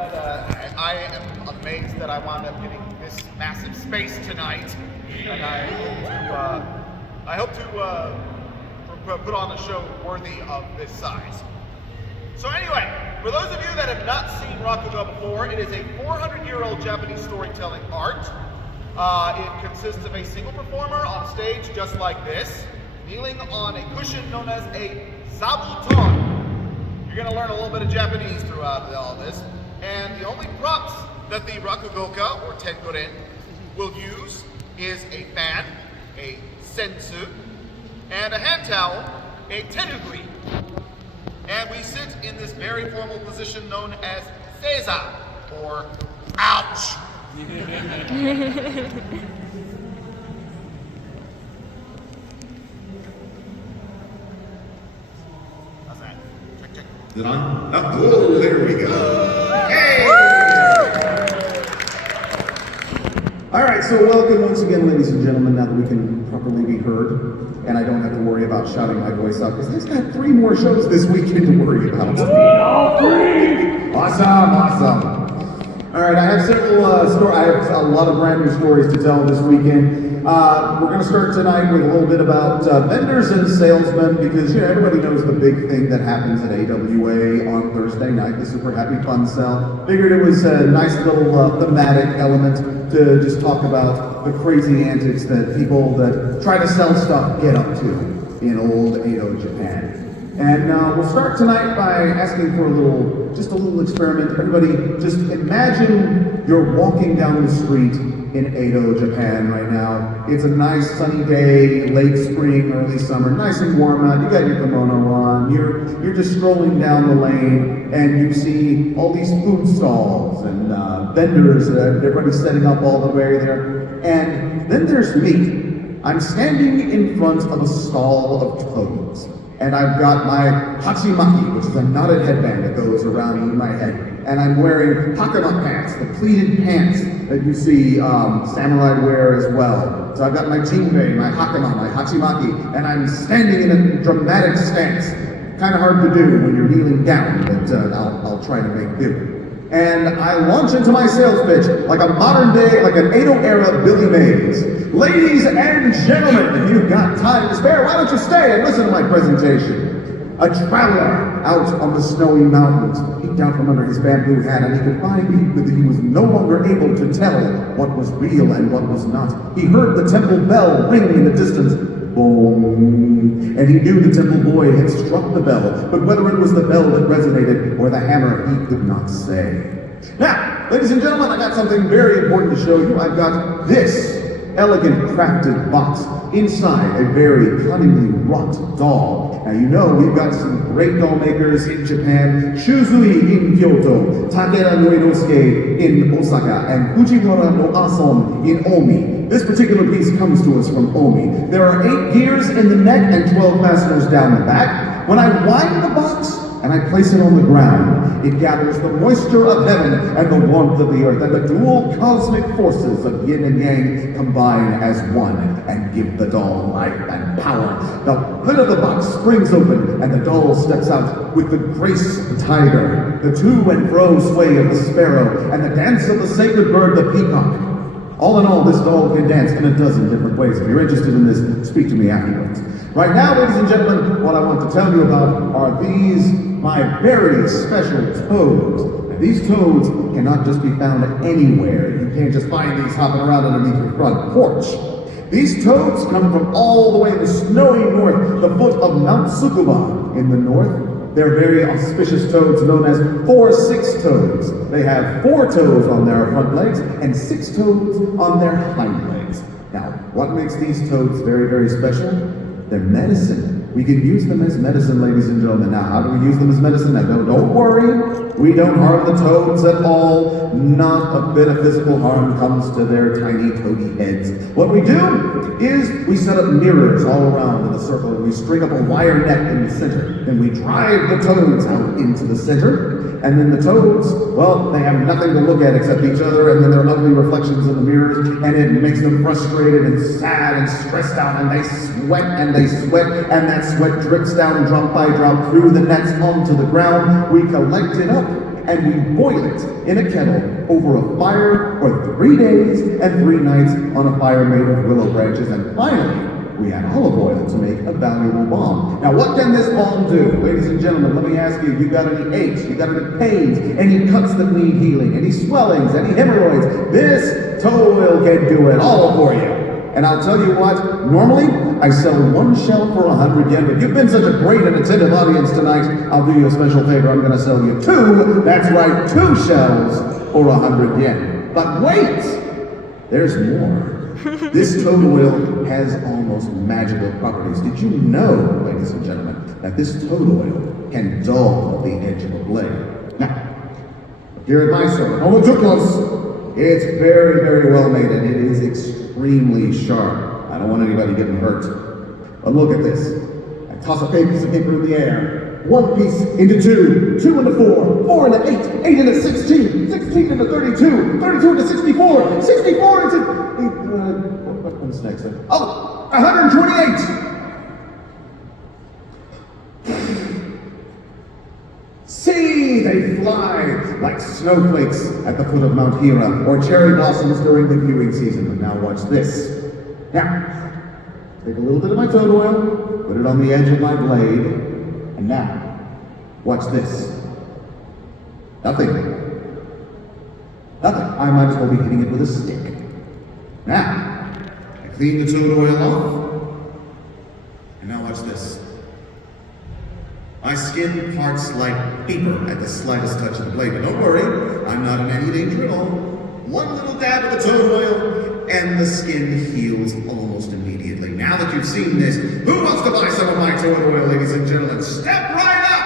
I am amazed that I wound up getting this massive space tonight, and I hope to put on a show worthy of this size. So anyway, for those of you that have not seen Rakugo before, it is a 400-year-old Japanese storytelling art. It consists of a single performer on stage just like this, kneeling on a cushion known as a zabuton. You're going to learn a little bit of Japanese throughout all this. And the only props that the Rakugoka, or Tengoren, will use is a fan, a sensu, and a hand towel, a tenugui. And we sit in this very formal position known as seiza, or ouch. How's that? Check, check. Is it on? Oh, there we go. Hey! All right, so welcome once again, ladies and gentlemen, now that we can properly be heard, and I don't have to worry about shouting my voice out, because I've got 3 more shows this weekend to worry about. Awesome. All right, I have several I have a lot of brand new stories to tell this weekend. We're going to start tonight with a little bit about vendors and salesmen, because everybody knows the big thing that happens at AWA on Thursday night, the Super Happy Fun Sale. Figured it was a nice little thematic element to just talk about the crazy antics that people that try to sell stuff get up to in old Edo, Japan. And we'll start tonight by asking for just a little experiment. Everybody, just imagine you're walking down the street in Edo, Japan right now. It's a nice sunny day, late spring, early summer, nice and warm out. You got your kimono on. You're just strolling down the lane, and you see all these food stalls and vendors. Everybody's setting up all the way there. And then there's me. I'm standing in front of a stall of toads. And I've got my hachimaki, which is a knotted headband that goes around my head. And I'm wearing hakama pants, the pleated pants that you see samurai wear as well. So I've got my jinbei, my hakama, my hachimaki, and I'm standing in a dramatic stance. Kind of hard to do when you're kneeling down, but I'll try to make do. And I launch into my sales pitch like a modern day, like an Edo era Billy Mays. Ladies and gentlemen, if you've got time to spare, why don't you stay and listen to my presentation? A traveler out on the snowy mountains peeked out from under his bamboo hat, and he could find that he was no longer able to tell what was real and what was not. He heard the temple bell ring in the distance. Boom. And he knew the temple boy had struck the bell, but whether it was the bell that resonated or the hammer, he could not say. Now, ladies and gentlemen, I got something very important to show you. I've got this elegant crafted box inside a very cunningly wrought doll. Now, you know we've got some great doll makers in Japan. Shuzui in Kyoto, Takeda no Inosuke in Osaka, and Fujiwara no Asom in Omi. This particular piece comes to us from Omi. There are 8 gears in the neck and 12 fasteners down the back. When I wind the box and I place it on the ground, it gathers the moisture of heaven and the warmth of the earth, and the dual cosmic forces of yin and yang combine as one and give the doll life and power. The lid of the box springs open, and the doll steps out with the grace of the tiger, the to and fro sway of the sparrow, and the dance of the sacred bird, the peacock. All in all, this doll can dance in a dozen different ways. If you're interested in this, speak to me afterwards. Right now, ladies and gentlemen, what I want to tell you about are these, my very special toads. Now, these toads cannot just be found anywhere. You can't just find these hopping around underneath your front porch. These toads come from all the way in the snowy north, the foot of Mount Tsukuba in the north. They're very auspicious toads known as 4-6 toads. They have 4 toes on their front legs and 6 toes on their hind legs. Now, what makes these toads very, very special? They're medicine. We can use them as medicine, ladies and gentlemen. Now, how do we use them as medicine? Now, don't worry. We don't harm the toads at all. Not a bit of physical harm comes to their tiny toady heads. What we do is we set up mirrors all around in a circle, and we string up a wire net in the center. Then we drive the toads out into the center. And then the toads, well, they have nothing to look at except each other and then their ugly reflections in the mirrors, and it makes them frustrated and sad and stressed out, and they sweat, and that sweat drips down drop by drop through the nets onto the ground. We collect it up, and we boil it in a kettle over a fire for 3 days and 3 nights on a fire made of willow branches, and finally, we add olive oil to make a valuable balm. Now, what can this balm do? Ladies and gentlemen, let me ask you, you got any aches, you got any pains, any cuts that need healing, any swellings, any hemorrhoids? This toad oil can do it all for you. And I'll tell you what, normally I sell 1 shell for 100 yen, but you've been such a great and attentive audience tonight, I'll do you a special favor. I'm going to sell you 2, that's right, 2 shells for 100 yen. But wait, there's more. This toad oil has almost magical properties. Did you know, ladies and gentlemen, that this toad oil can dull the edge of a blade? Now, here at my store, Toad-Oil, it's very, very well made, and it is extremely sharp. I don't want anybody getting hurt. But look at this. I toss a piece of paper in the air. 1 piece into 2, 2 into 4, 4 into 8, 8 into 16, 16 into 32, 32 into 64, 64 into... what comes next? Oh, 128! See, they fly like snowflakes at the foot of Mount Hira, or cherry blossoms during the viewing season. But now watch this. Now, take a little bit of my toad oil, put it on the edge of my blade, and now, watch this. Nothing. Nothing. I might as well be hitting it with a stick. Now, I clean the toad oil off, and now watch this. My skin parts like paper at the slightest touch of the blade, but don't worry, I'm not in any danger at all. 1 little dab of the toad oil, and the skin heals almost immediately. Now that you've seen this, who wants to buy some of my toad oil, ladies and gentlemen? Step right up!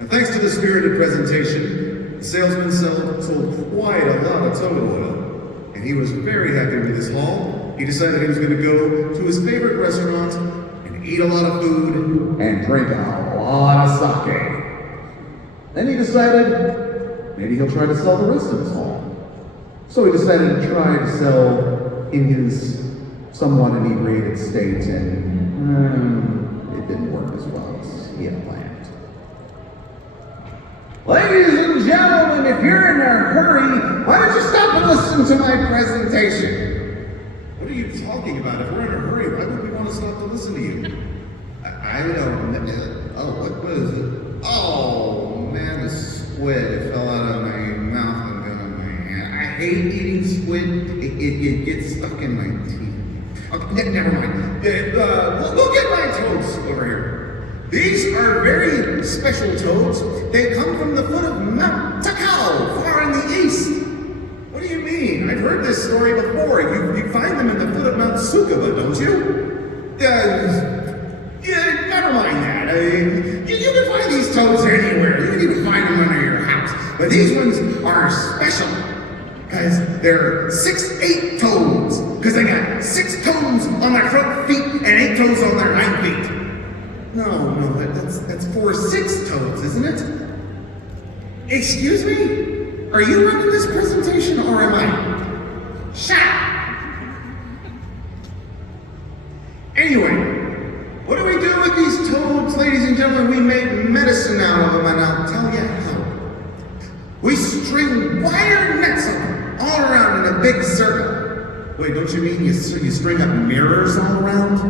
And thanks to the spirited presentation, the salesman sold quite a lot of toad oil, and he was very happy with his haul. He decided he was going to go to his favorite restaurant and eat a lot of food and drink a lot of sake. Then he decided maybe he'll try to sell the rest of his haul. So he decided to try to sell in his somewhat inebriated state, and it didn't work as well as he had planned. Ladies and gentlemen, if you're in a hurry, why don't you stop and listen to my presentation? What are you talking about? If we're in a hurry, why would we want to stop to listen to you? I don't know. Oh, what was it? Oh, man, the squid fell out of my mouth and got in my hand. I hate eating squid. It gets stuck in my teeth. Okay, never mind. Look at my toads over here. These are very special toads. They come from the foot of Mount Takao, far in the east. What do you mean? I've heard this story before. You find them at the foot of Mount Tsukuba, don't you? Yeah, never mind that. You can find these toads anywhere. You can even find them under your house. But these ones are special because they're 6'8" toads. Because they got 6 toes on their front feet and 8 toes on their hind feet. No, that's 4 6 toads, isn't it? Excuse me? Are you running this presentation or am I? Shut up! Anyway. What do we do with these toads, ladies and gentlemen? We make medicine out of them, and I'll tell you how. We string wire nets on them, all around in a big circle. Wait, don't you mean you string up mirrors all around?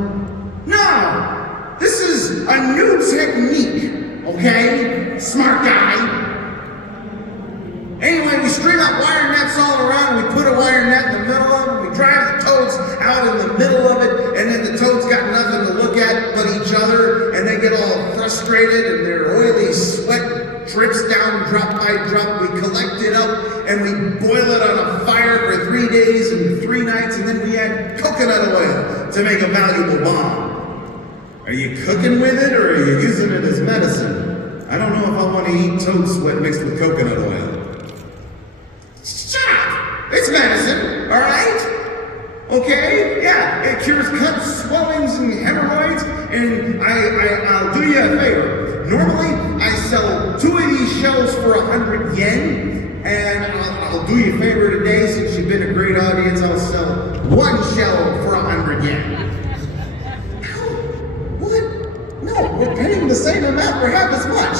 No! This is a new technique, okay? Smart guy. Anyway, we string up wire nets all around, we put a wire net in the middle of them, we drive the toads out in the middle of it, and then the toads got nothing to look at but each other, and they get all frustrated, and their oily sweat drips down drop by drop. We collect it up, and we boil it on a fire for 3 days and 3 nights, and then we add coconut oil to make a valuable balm. Are you cooking with it, or are you using it as medicine? I don't know if I want to eat toad sweat mixed with coconut oil. Shut up! It's medicine, all right? Okay? Yeah, it cures cuts, swellings, and hemorrhoids, and I'll do you a favor. Normally, I sell 2 of these shells for 100 yen, and I'll do you a favor today, since you've been a great audience, I'll sell 1 shell for 100 yen. What? No, we're paying the same amount for half as much.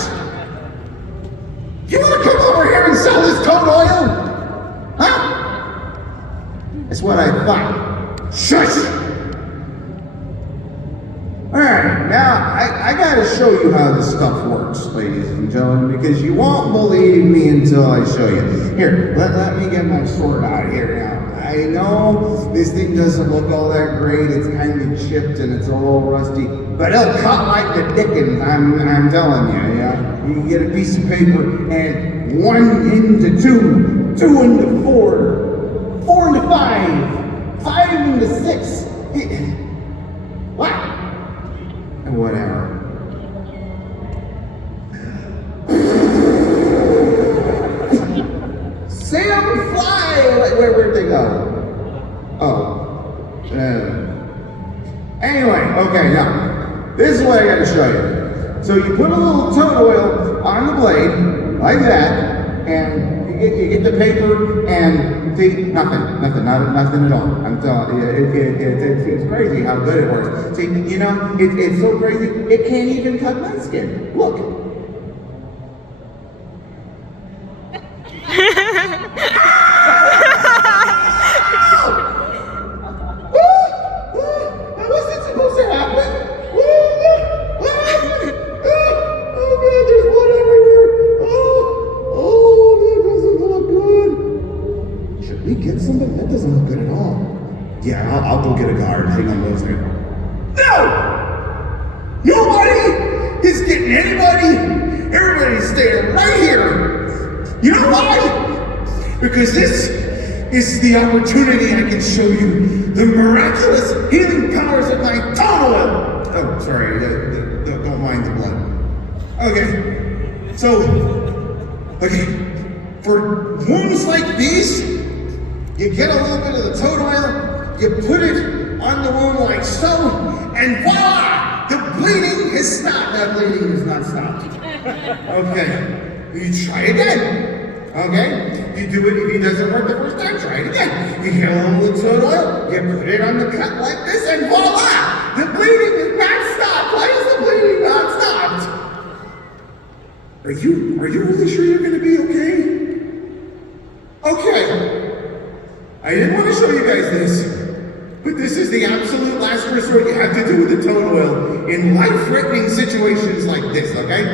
because you won't believe me until I show you. Here, let me get my sword out here now. I know this thing doesn't look all that great. It's kind of chipped and it's a little rusty, but it'll cut like the dickens. I'm telling you. Yeah, you can get a piece of paper and 1 into 2, 2 into 4, 4 into 5, 5 into 6. What? Whatever. Sam Fly! Where'd they go? Oh. Anyway, okay, now, this is what I gotta show you. So you put a little toad oil on the blade, like that, and you get the paper, and see, nothing at all. I'm telling you, it's crazy how good it works. See, you know, it's so crazy, it can't even cut my skin. Look. Yeah, I'll go get a guard. Hang on those there. No! Nobody is getting anybody. Everybody's staying right here. You know why? Because this is the opportunity I can show you the miraculous healing powers of my Toad-Oil. Oh, sorry. Don't mind the blood. Okay. So, for wounds like these, you get a little bit of the Toad-Oil, you put it on the wound like so, and voila! The bleeding has stopped. That bleeding has not stopped. Okay. You try again. Okay? You do it, if it doesn't work the first time, try it again. You get a little Toad-Oil, you put it on the cut like this, and voila! The bleeding is not stopped. Why is the bleeding not stopped? Are you really sure you're gonna be okay? Okay. I didn't want to show you guys this, but this is the absolute last resort you have to do with the Toad-Oil in life-threatening situations like this, okay?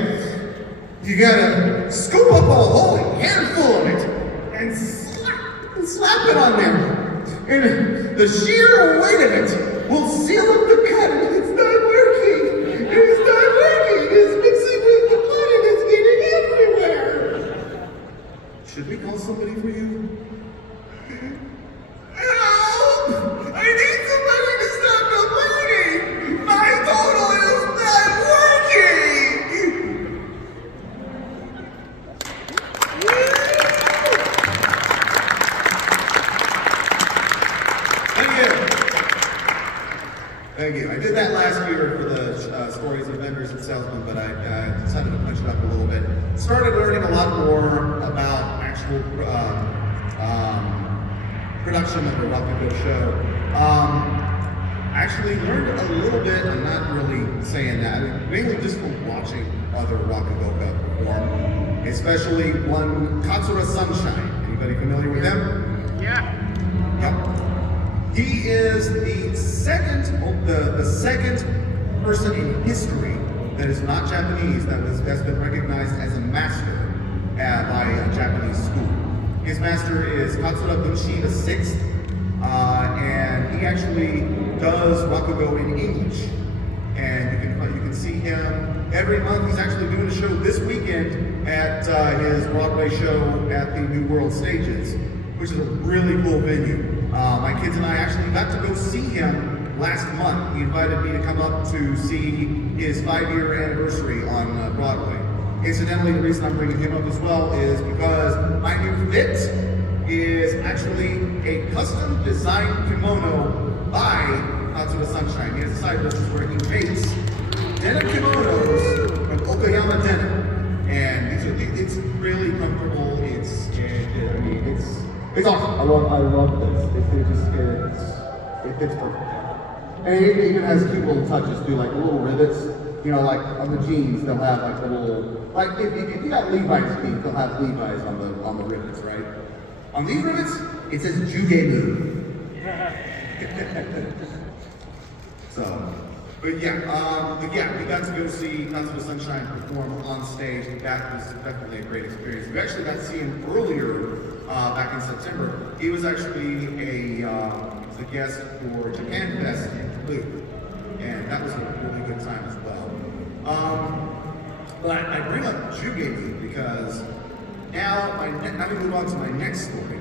You gotta scoop up a whole handful of it and slap it on there. And the sheer weight of it will seal up the cut, and it's not working. It's not working. It's mixing with the blood and it's getting everywhere. Should we call somebody for you? Help! I need somebody to stop the bleeding! My Toad-Oil's not working! Thank you. I did that last year for the stories of vendors and salesmen, but I decided to punch it up a little bit. Started learning a lot more about actual production of the Rakugo show. Actually learned a little bit, I'm not really saying that, mainly just from watching other Rakugo perform, especially one Katsura Sunshine. Anybody familiar with him? Yeah. Yep. He is the second person in history that is not Japanese that has been recognized as a master by a Japanese school. His master is Katsura Bunshi VI, and he actually does Rakugo in English. And you can see him every month. He's actually doing a show this weekend at his Broadway show at the New World Stages, which is a really cool venue. My kids and I actually got to go see him last month. He invited me to come up to see his 5-year anniversary on Broadway. Incidentally, the reason I'm bringing him up as well is because my new fit is actually a custom designed kimono by Katsura Sunshine. He has a side business where he makes denim kimonos from Okayama denim, and it's really comfortable. It's awesome. I love this. It fits perfect. And it even has cute little touches too, like little rivets. You know, like on the jeans, they'll have like the little, like if you got Levi's jeans, they'll have Levi's on the rivets, right? On these rivets, it says Jugemu. So, But yeah, we got to go see Tons of Sunshine perform on stage. That was definitely a great experience. We actually got to see him earlier, back in September. He was actually a guest for Japan Fest in Blue, and that was a really good time as well. But I bring up Jugebu because now I'm going to move on to my next story.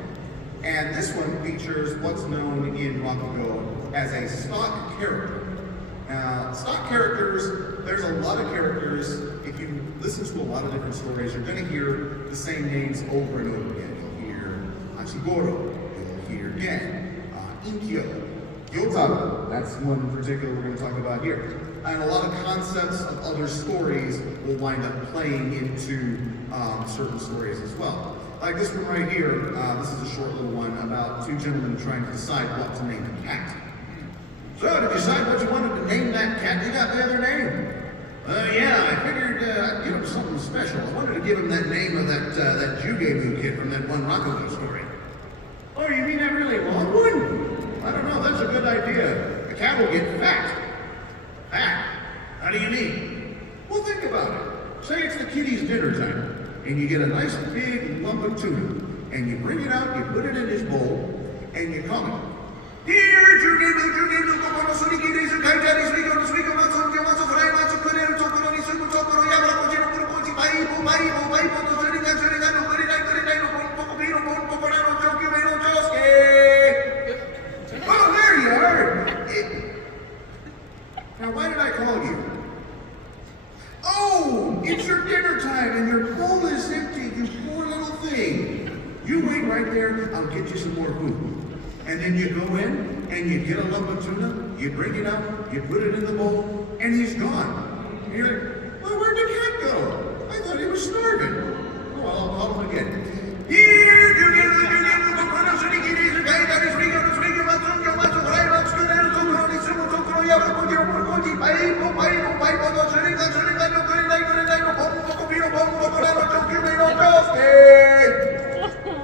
And this one features what's known in Rakugo as a stock character. Now, stock characters, there's a lot of characters. If you listen to a lot of different stories, you're going to hear the same names over and over again. You'll hear Hachigoro, you'll hear Gen, Inkyo, Yotaro. That's one in particular we're going to talk about here. And a lot of concepts of other stories will wind up playing into certain stories as well. Like this one right here, this is a short little one about two gentlemen trying to decide what to name a cat. So to decide what you wanted to name that cat, you got the other name. Yeah, I figured I'd give him something special. I wanted to give him that name of that Jugebu kid from that one Rakugo story. Oh, you mean that really long one? I don't know, that's a good idea. The cat will get fat. Fat? How do you mean? Well, think about it. Say it's the kitty's dinner time, and you get a nice big lump of tuna, and you bring it out, you put it in his bowl, and you call it. Here, Jugebu, Kokono, Suniki, Desu, Kaitari, Suigo, Suigo, Matsu, Matsu, Frai, Matsu, Kurero, Tokoro, Nisuku, Tokoro, Yabra, Kojiro, Kurukoji, Baibu, Baibu, Baibu, Surika, Surika, no, Kurinai, Kurinai, no, Pokopino, Pokorano, Joki, Meno, Josuke. Oh, there you are. Now, why did I call you? Oh, it's your dinner time and your bowl is empty, you poor little thing. You wait right there, I'll get you some more food. And then you go in and you get a lump of tuna, you bring it up, you put it in the bowl, and he's gone. And you're like, well, where'd the cat go? I thought he was starving. Oh, well, I'll call him again. Here,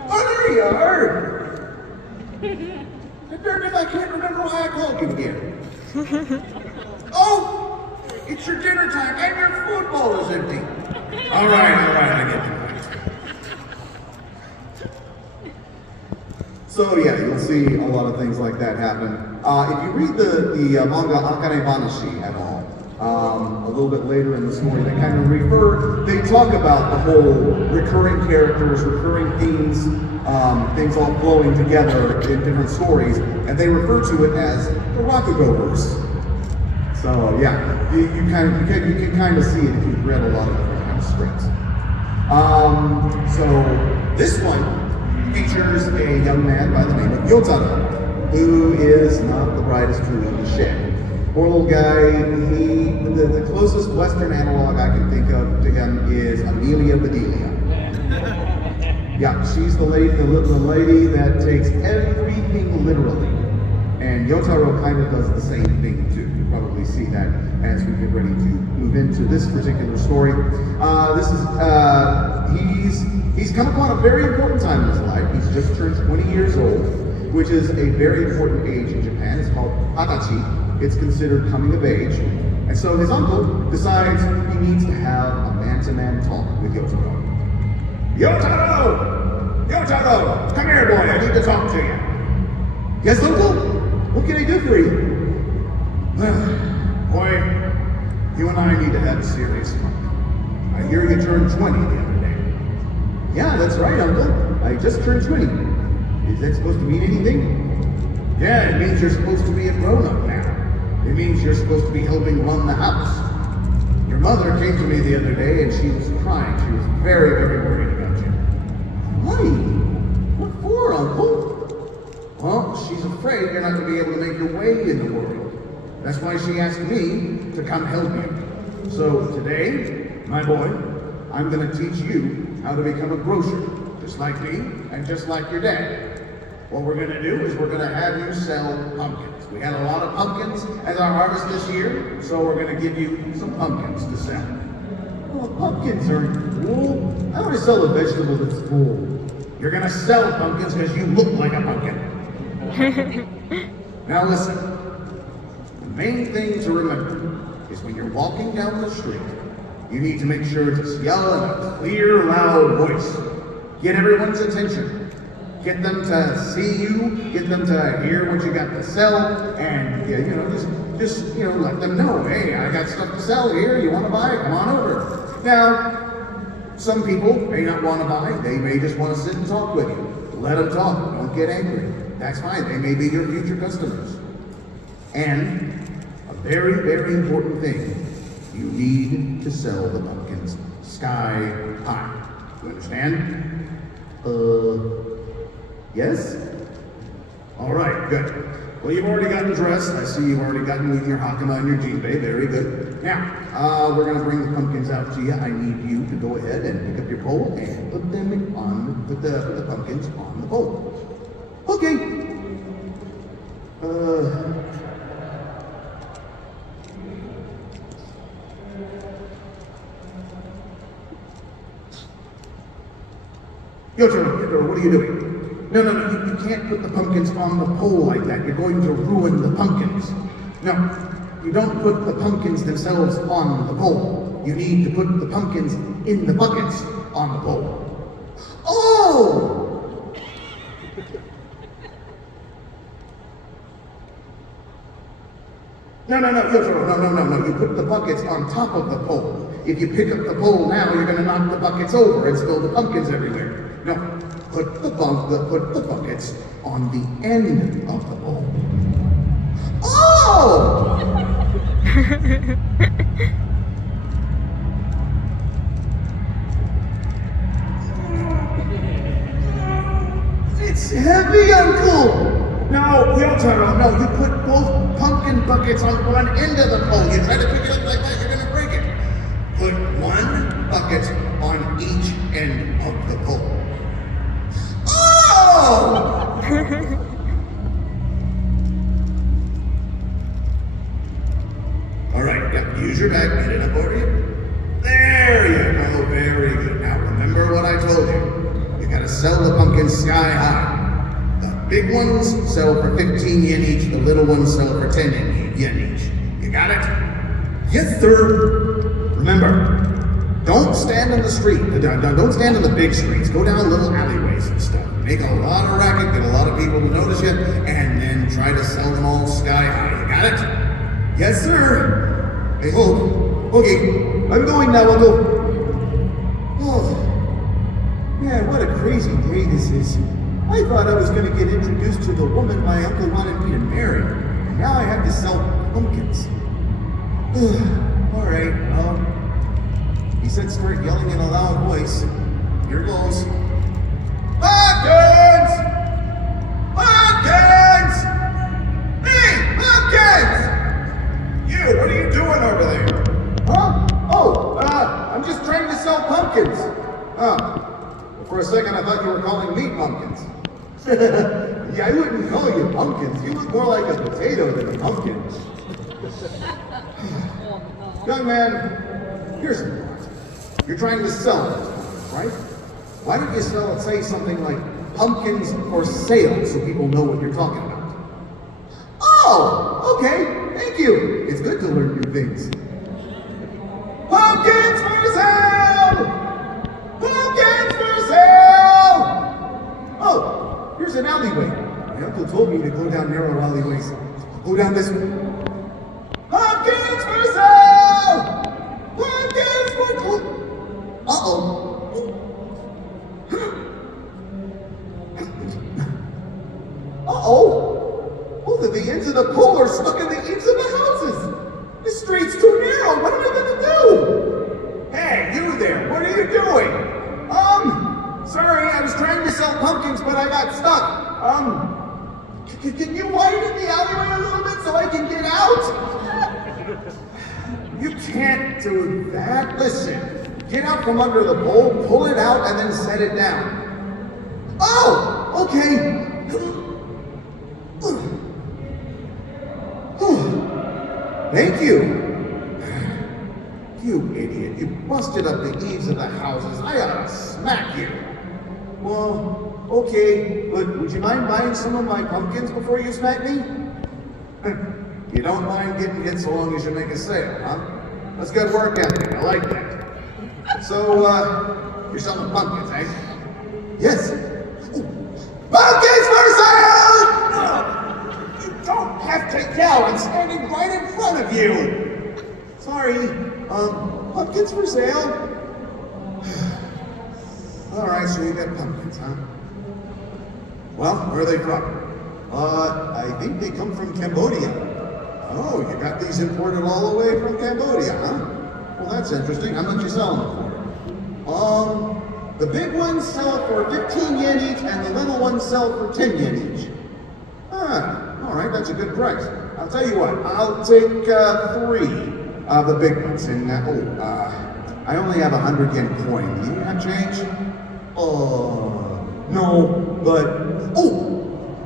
oh, there you are. I can't remember why I called you again. Oh, it's your dinner time and your food bowl is empty. All right, I get the point. So yeah, you'll see a lot of things like that happen. If you read the manga Akane Banashi at all, a little bit later in the story, they talk about the whole recurring characters, recurring themes, things all flowing together in different stories, and they refer to it as the Rakugo-verse. So yeah, you can kind of see it if you've read a lot of different kind of scripts. So this one features a young man by the name of Yotaro, who is not the brightest tool in the shed. Poor little guy, the closest Western analog I can think of to him is Amelia Bedelia. Yeah, she's the lady that takes everything literally. And Yotaro kind of does the same thing too. You'll probably see that as we get ready to move into this particular story. He's come upon a very important time in his life. He's just turned 20 years old, which is a very important age in Japan. It's called Hatachi. It's considered coming of age. And so his uncle decides he needs to have a man-to-man talk with Yotaro. Yotaro! Come here, boy, I need to talk to you. Yes, uncle? What can I do for you? Boy, you and I need to have a serious talk. I hear you turned 20 the other day. Yeah, that's right, uncle. I just turned 20. Is that supposed to mean anything? Yeah, it means you're supposed to be a grown-up now. It means you're supposed to be helping run the house. Your mother came to me the other day and she was crying. She was very, very worried about you. Why? What for, uncle? Well, she's afraid you're not going to be able to make your way in the world. That's why she asked me to come help you. So today, my boy, I'm going to teach you how to become a grocer, just like me and just like your dad. What we're going to do is we're going to have you sell pumpkins. We had a lot of pumpkins as our harvest this year, so we're going to give you some pumpkins to sell. Well, pumpkins are cool. I want to sell a vegetable that's cool. You're going to sell pumpkins because you look like a pumpkin. Now listen, main thing to remember is when you're walking down the street, you need to make sure to yell in a clear, loud voice. Get everyone's attention. Get them to see you, get them to hear what you got to sell, and just let them know, hey, I got stuff to sell here, you want to buy it, come on over. Now, some people may not want to buy, they may just want to sit and talk with you. Let them talk, don't get angry. That's fine, they may be your future customers. And a very, very important thing, you need to sell the pumpkins sky high. You understand? Yes? All right, good. Well, you've already gotten dressed. I see you've already gotten your hakama and your jinbei. Very good. Now, we're going to bring the pumpkins out to you. I need you to go ahead and pick up your pole and put them on, put the pumpkins on the pole. Okay. Yotaro, what are you doing? No, you can't put the pumpkins on the pole like that. You're going to ruin the pumpkins. No, you don't put the pumpkins themselves on the pole. You need to put the pumpkins in the buckets on the pole. Oh! No, Yotaro, no. You put the buckets on top of the pole. If you pick up the pole now, you're going to knock the buckets over and spill the pumpkins everywhere. No, put the buckets on the end of the pole. Oh! It's heavy, Uncle! No, Yotaro, no, you put both pumpkin buckets on one end of the pole. You try to pick it up like that, you're going to break it. Put one bucket on each end of the pole. Oh! All right, use your bag, get it up over you. There you go, very good. Now remember what I told you. You gotta sell the pumpkins sky high. The big ones sell for 15 yen each, the little ones sell for 10 yen each. You got it? Yes, sir. Remember, don't stand on the street. Don't stand on the big streets. Go down little alleyways and stuff. Make a lot of racket, get a lot of people to notice you, and then try to sell them all sky high. You got it? Yes, sir. Hey, okay. I'm going now, Uncle. Oh, man, what a crazy day this is. I thought I was going to get introduced to the woman my uncle wanted me to marry, and now I have to sell pumpkins. All right, well, he said start yelling in a loud voice. Here goes. Pumpkins! Pumpkins! Hey, pumpkins! You, what are you doing over there? Huh? Oh, I'm just trying to sell pumpkins. For a second I thought you were calling me pumpkins. Yeah, I wouldn't call you pumpkins. You look more like a potato than a pumpkin. Young man, here's the point. You're trying to sell it, right? Why don't you say something like pumpkins for sale so people know what you're talking about? Oh, okay, thank you. It's good to learn new things. Pumpkins for sale! Pumpkins for sale! Oh, here's an alleyway. My uncle told me to go down narrow alleyways. Go down this way. Pumpkins for sale! Pumpkins for... Uh-oh. Uh-oh. Both of the ends of the pole are stuck in the eaves of the houses. This street's too narrow. What am I going to do? Hey, you there. What are you doing? Sorry, I was trying to sell pumpkins, but I got stuck. Can you widen the alleyway a little bit so I can get out? You can't do that. Listen, get out from under the pole, pull it out, and then set it down. Oh, okay. Thank you. You idiot. You busted up the eaves of the houses. I ought to smack you. Well, okay, but would you mind buying some of my pumpkins before you smack me? You don't mind getting hit so long as you make a sale, huh? That's good work ethic. I like that. So, you're selling pumpkins, eh? Yes. Pumpkins for sale! You don't have to yell. I'm standing right in front of you. Sorry. Pumpkins for sale? All right, so you got pumpkins, huh? Well, where are they from? I think they come from Cambodia. Oh, you got these imported all the way from Cambodia, huh? Well, that's interesting. How much you selling them for? The big ones sell for 15 yen each, and the little ones sell for 10 yen each. All right, that's a good price. I'll tell you what, I'll take 3 of the big ones. And I only have 100 yen coin. Do you have change? No, but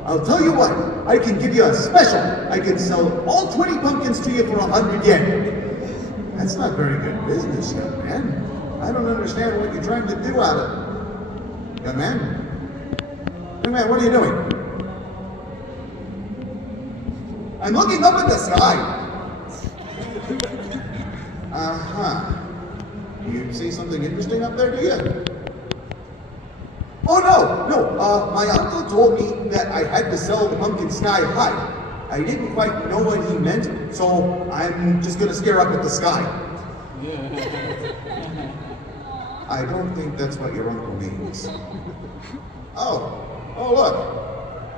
I'll tell you what, I can give you a special. I can sell all 20 pumpkins to you for 100 yen. That's not very good business, young man. I don't understand what you're trying to do out of it. Young man? Young man, what are you doing? I'm looking up at the sky. You see something interesting up there, do you? Oh, no. My uncle told me that I had to sell the pumpkin sky high. I didn't quite know what he meant, so I'm just gonna stare up at the sky. I don't think that's what your uncle means. Oh, look.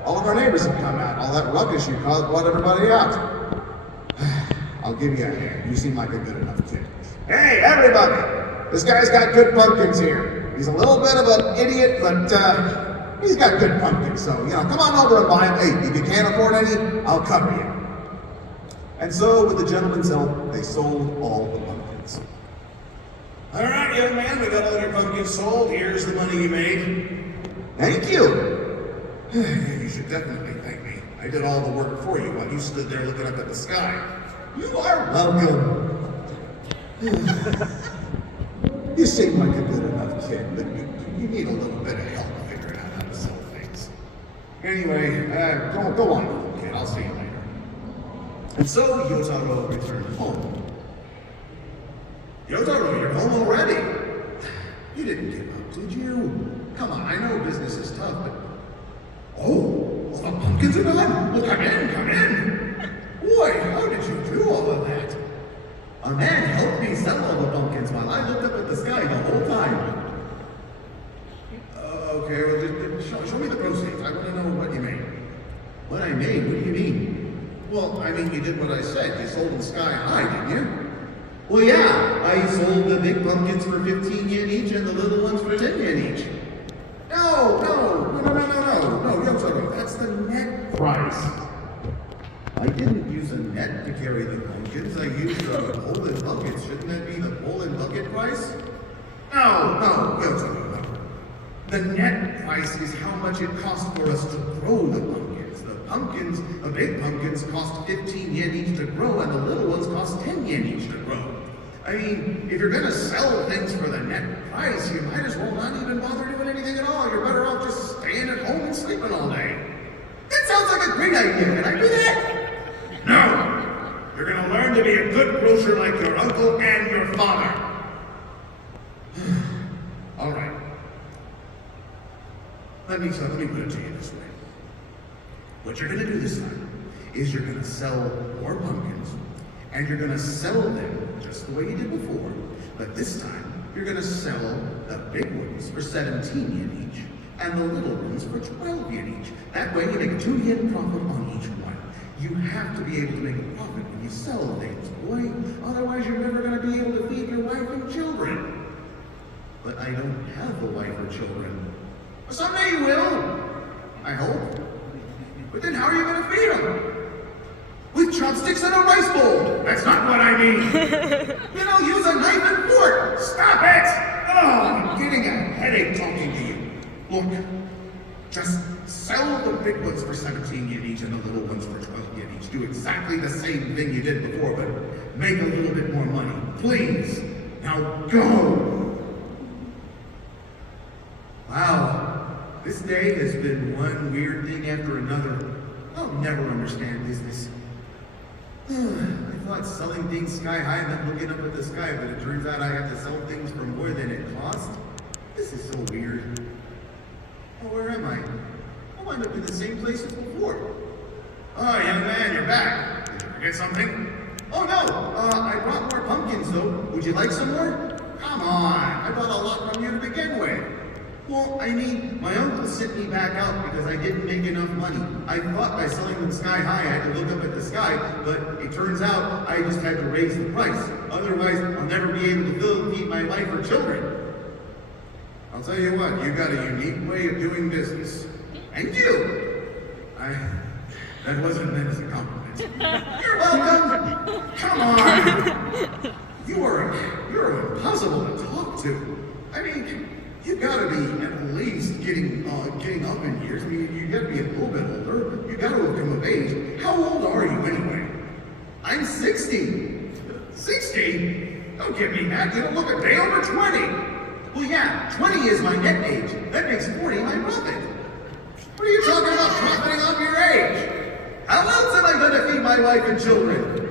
All of our neighbors have come out. All that ruckus you caused brought everybody out. I'll give you a hand. You seem like a good enough kid. Hey, everybody! This guy's got good pumpkins here. He's a little bit of an idiot, but he's got good pumpkins. So, come on over and buy them. Hey, if you can't afford any, I'll cover you. And so, with the gentleman's help, they sold all the pumpkins. All right, young man, we got all your pumpkins sold. Here's the money you made. Thank you. You should definitely thank me. I did all the work for you while you stood there looking up at the sky. You are welcome. You seem like a good enough kid, but you need a little bit of help figuring out how to sell things. Anyway, go on, little kid. I'll see you later. And so Yotaro returned home. Yotaro, you're home already. You didn't give up, did you? Come on, I know business is tough, but... Oh, the pumpkins are done. Well, come in. Boy, how did you do all of that? A man helped me sell all the pumpkins while I looked up at the sky the whole time. Okay, well, just show me the proceeds. I want to know what you made. What I made? What do you mean? Well, I mean, you did what I said. You sold them sky high, didn't you? Well, yeah. I sold the big pumpkins for 15 yen each and the little ones for 10 yen each. No, Yotaro, that's the net price. I didn't use a net to carry the pumpkins. I used a pull-in bucket. Shouldn't that be the pull-in bucket price? No, Yotaro, no. The net price is how much it costs for us to grow the pumpkins. The big pumpkins cost 15 yen each to grow, and the little ones cost 10 yen each to grow. I mean, if you're gonna sell things for the net price, you might as well not even bother doing anything at all. You're better off just staying at home and sleeping all day. That sounds like a great idea. Can I do that? No! You're gonna learn to be a good grocer like your uncle and your father. All right. Let me put it to you this way. What you're gonna do this time is you're gonna sell more pumpkins, and you're gonna sell them just the way you did before, but this time you're gonna sell the big ones for 17 yen each, and the little ones for 12 yen each. That way you make a 2 yen profit on each one. You have to be able to make a profit when you sell things, boy. Otherwise you're never gonna be able to feed your wife and children. But I don't have a wife or children. Someday you will, I hope. But then how are you going to feed them? With chopsticks and a rice bowl. That's not what I mean. Use a knife and fork. Stop it! Oh, I'm getting a headache talking to you. Look, just sell the big ones for 17 yen each and the little ones for 12 yen each. Do exactly the same thing you did before, but make a little bit more money. Please. Now go! Wow. This day has been one weird thing after another. I'll never understand business. I thought selling things sky high meant looking up at the sky, but it turns out I have to sell things for more than it cost? This is so weird. Oh, where am I? I wound up in the same place as before. Oh, young man, you're back. Did you forget something? Oh, no. I brought more pumpkins, though. Would you like some more? Come on. I bought a lot from you to begin with. Well, I mean, my uncle sent me back out because I didn't make enough money. I thought by selling them sky high, I had to look up at the sky, but it turns out I just had to raise the price. Otherwise, I'll never be able to feed my wife or children. I'll tell you what, you got a unique way of doing business. Thank you. That wasn't meant as a compliment. You're welcome. Come on. You're impossible to talk to. I mean, you gotta be at least getting up in years. I mean, you gotta be a little bit older. You gotta have come of age. How old are you anyway? I'm 60. 60? Don't give me that. You don't look a day over 20. Well, yeah, 20 is my net age. That makes 40 my profit. What are you talking about profiting off your age? How else am I gonna feed my wife and children?